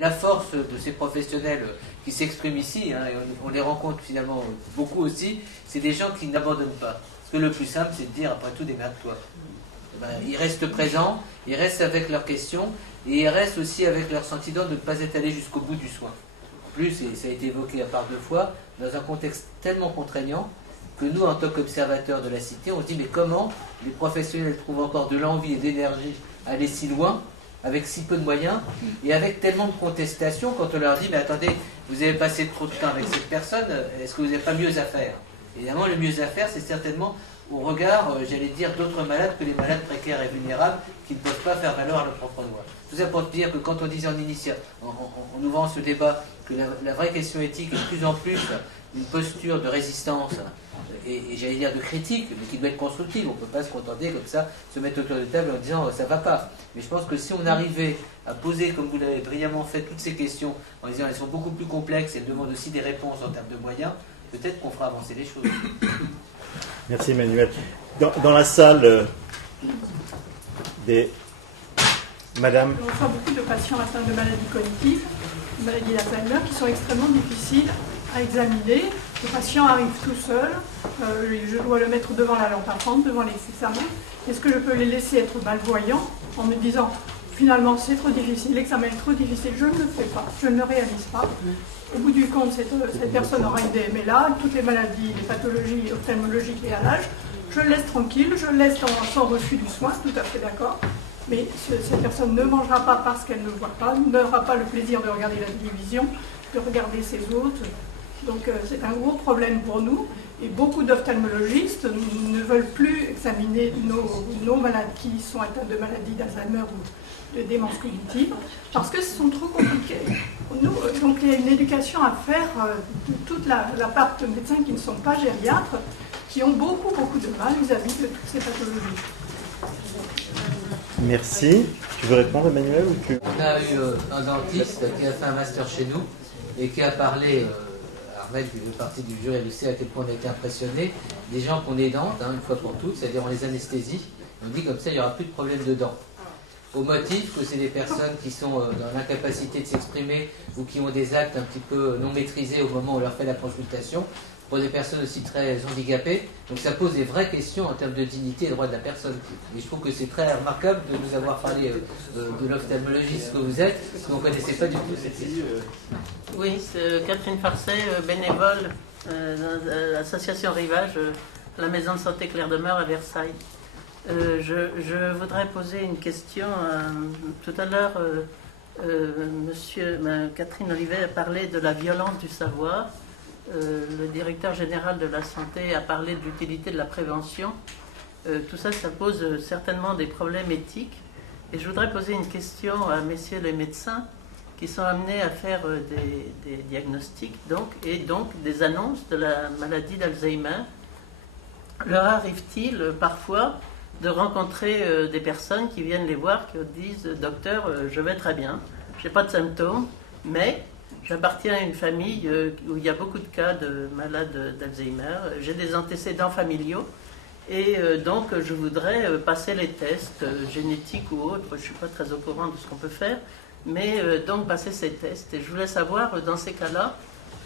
La force de ces professionnels qui s'expriment ici, hein, et on les rencontre finalement beaucoup aussi, c'est des gens qui n'abandonnent pas. Parce que le plus simple, c'est de dire, après tout, démerde-toi. Ils restent présents, ils restent avec leurs questions, et ils restent aussi avec leur sentiment de ne pas être allés jusqu'au bout du soin. En plus, et ça a été évoqué à part 2 fois, dans un contexte tellement contraignant, que nous, en tant qu'observateurs de la cité, on se dit, mais comment les professionnels trouvent encore de l'envie et d'énergie à aller si loin, avec si peu de moyens, et avec tellement de contestations, quand on leur dit, mais attendez, vous avez passé trop de temps avec cette personne, est-ce que vous n'avez pas mieux à faire? Évidemment, le mieux à faire, c'est certainement au regard, j'allais dire, d'autres malades que les malades précaires et vulnérables qui ne peuvent pas faire valoir leur propre droit. Tout ça pour dire que quand on disait en ouvrant ce débat, que la vraie question éthique est de plus en plus une posture de résistance, et j'allais dire de critique, mais qui doit être constructive. On ne peut pas se contenter comme ça, se mettre autour de table en disant ça ne va pas. Mais je pense que si on arrivait à poser, comme vous l'avez brillamment fait, toutes ces questions, en disant elles sont beaucoup plus complexes et elles demandent aussi des réponses en termes de moyens, peut-être qu'on fera avancer les choses. Merci Emmanuel. Dans la salle des... Madame. On voit beaucoup de patients atteints de maladies cognitives, de maladies d'Alzheimer, qui sont extrêmement difficiles à examiner. Le patient arrive tout seul, je dois le mettre devant la lampe à fente, devant les examens. Est-ce que je peux les laisser être malvoyants en me disant finalement c'est trop difficile, l'examen est trop difficile, je ne le fais pas, je ne le réalise pas. Au bout du compte, cette personne aura une DMLA, toutes les maladies, les pathologies ophtalmologiques et à l'âge. Je le laisse tranquille, je le laisse sans refus du soin, tout à fait d'accord. Mais cette personne ne mangera pas parce qu'elle ne voit pas, n'aura pas le plaisir de regarder la télévision, de regarder ses hôtes. Donc c'est un gros problème pour nous. Et beaucoup d'ophtalmologistes ne veulent plus examiner nos malades qui sont atteints de maladies d'Alzheimer ou de démence cognitive parce que ce sont trop compliqués. Donc il y a une éducation à faire de toute la part de médecins qui ne sont pas gériatres, qui ont beaucoup de mal vis-à-vis de toutes ces pathologies. Merci. Tu veux répondre, Emmanuel ou tu... On a eu un dentiste qui a fait un master chez nous et qui a parlé, Armel qui fait partie du jury, elle sait à quel point on a été impressionné, des gens qu'on édente, une fois pour toutes, c'est-à-dire on les anesthésie, on dit comme ça il n'y aura plus de problème de dents. Au motif que c'est des personnes qui sont dans l'incapacité de s'exprimer ou qui ont des actes un petit peu non maîtrisés au moment où on leur fait la consultation, pour des personnes aussi très handicapées. Donc ça pose des vraies questions en termes de dignité et de droits de la personne. Et je trouve que c'est très remarquable de nous avoir parlé de l'ophtalmologiste que vous êtes, parce qu'on ne connaissait pas du tout cette question. Oui, c'est Catherine Farcet, bénévole dans l'association Rivage, la maison de santé Claire Demeure à Versailles. Je voudrais poser une question. Tout à l'heure, Catherine Olivet a parlé de la violence du savoir. Le directeur général de la santé a parlé de l'utilité de la prévention. Tout ça, ça pose certainement des problèmes éthiques. Et je voudrais poser une question à messieurs les médecins qui sont amenés à faire des diagnostics et donc des annonces de la maladie d'Alzheimer. Leur arrive-t-il parfois de rencontrer des personnes qui viennent les voir, qui disent « Docteur, je vais très bien, je n'ai pas de symptômes, mais... j'appartiens à une famille où il y a beaucoup de cas de malades d'Alzheimer. J'ai des antécédents familiaux et donc je voudrais passer les tests génétiques ou autres. Je ne suis pas très au courant de ce qu'on peut faire, mais donc passer ces tests. Et je voulais savoir dans ces cas-là,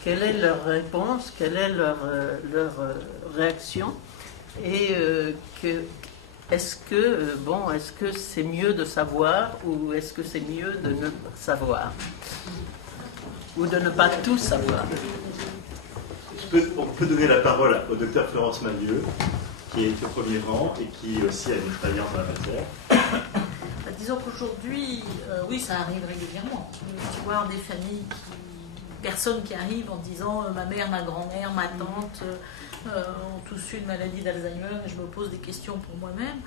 quelle est leur réponse, quelle est leur réaction et est-ce que c'est mieux de savoir ou est-ce que c'est mieux de ne pas savoir ? Ou de ne pas tout savoir. On peut donner la parole au docteur Florence Malieu, qui est au premier rang et qui aussi a une expérience dans la matière. Disons qu'aujourd'hui, oui, ça arrive régulièrement. Tu vois des familles, personnes qui arrivent en disant ma mère, ma grand-mère, ma tante ont tous eu une maladie d'Alzheimer et je me pose des questions pour moi-même.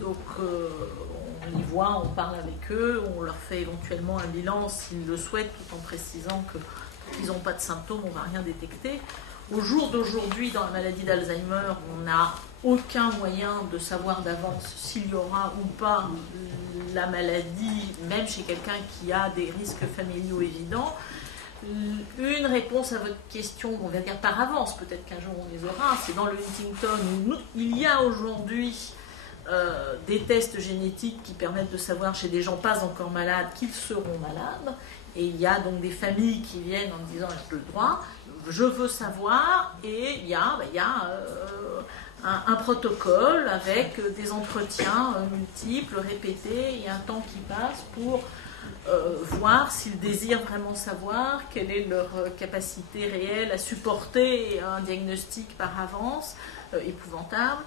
Donc on les voit, on parle avec eux, on leur fait éventuellement un bilan s'ils le souhaitent, tout en précisant qu'ils n'ont pas de symptômes, on ne va rien détecter. Au jour d'aujourd'hui, dans la maladie d'Alzheimer, on n'a aucun moyen de savoir d'avance s'il y aura ou pas la maladie, même chez quelqu'un qui a des risques familiaux évidents. Une réponse à votre question, on va dire par avance, peut-être qu'un jour on les aura, c'est dans le Huntington où il y a aujourd'hui des tests génétiques qui permettent de savoir chez des gens pas encore malades qu'ils seront malades. Et il y a donc des familles qui viennent en disant « le droit, je veux savoir », et il y a un protocole avec des entretiens multiples, répétés, et un temps qui passe pour voir s'ils désirent vraiment savoir, quelle est leur capacité réelle à supporter un diagnostic par avance épouvantable.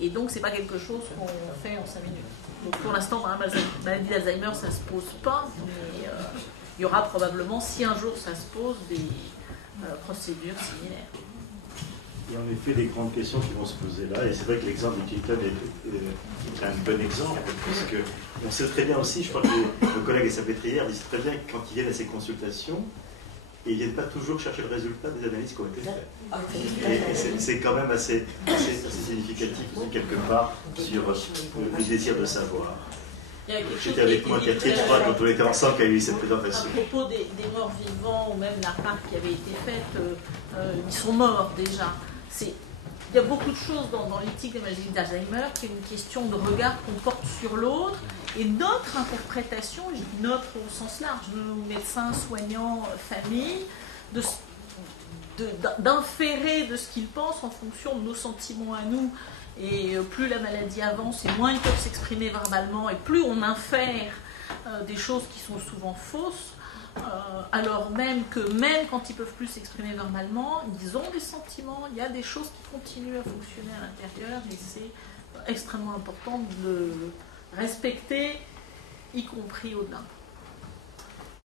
Et donc, c'est pas quelque chose qu'on fait en 5 minutes. Donc, pour l'instant, dans la maladie d'Alzheimer, ça se pose pas, mais il y aura probablement, si un jour ça se pose, des procédures similaires. Il y a en effet des grandes questions qui vont se poser là, et c'est vrai que l'exemple du Clinton est un bon exemple, parce que on sait très bien aussi, je crois que nos collègues SAPTR disent très bien que quand ils viennent à ces consultations, ils ne viennent pas toujours chercher le résultat des analyses qui ont été faites. Et c'est quand même assez significatif aussi, quelque part, sur le désir de savoir. J'étais avec moi Catherine, je crois, quand on était ensemble, qui a eu cette présentation. À propos des morts vivants, ou même la remarque qui avait été faite, ils sont morts déjà. Il y a beaucoup de choses dans l'éthique des maladies d'Alzheimer qui est une question de regard qu'on porte sur l'autre, et notre interprétation, je dis notre au sens large, nous médecins, soignants, familles, d'inférer de ce qu'ils pensent en fonction de nos sentiments à nous. Et plus la maladie avance et moins ils peuvent s'exprimer verbalement, et plus on infère des choses qui sont souvent fausses, alors même que même quand ils ne peuvent plus s'exprimer verbalement, ils ont des sentiments, il y a des choses qui continuent à fonctionner à l'intérieur, et c'est extrêmement important de le respecter, y compris au-delà.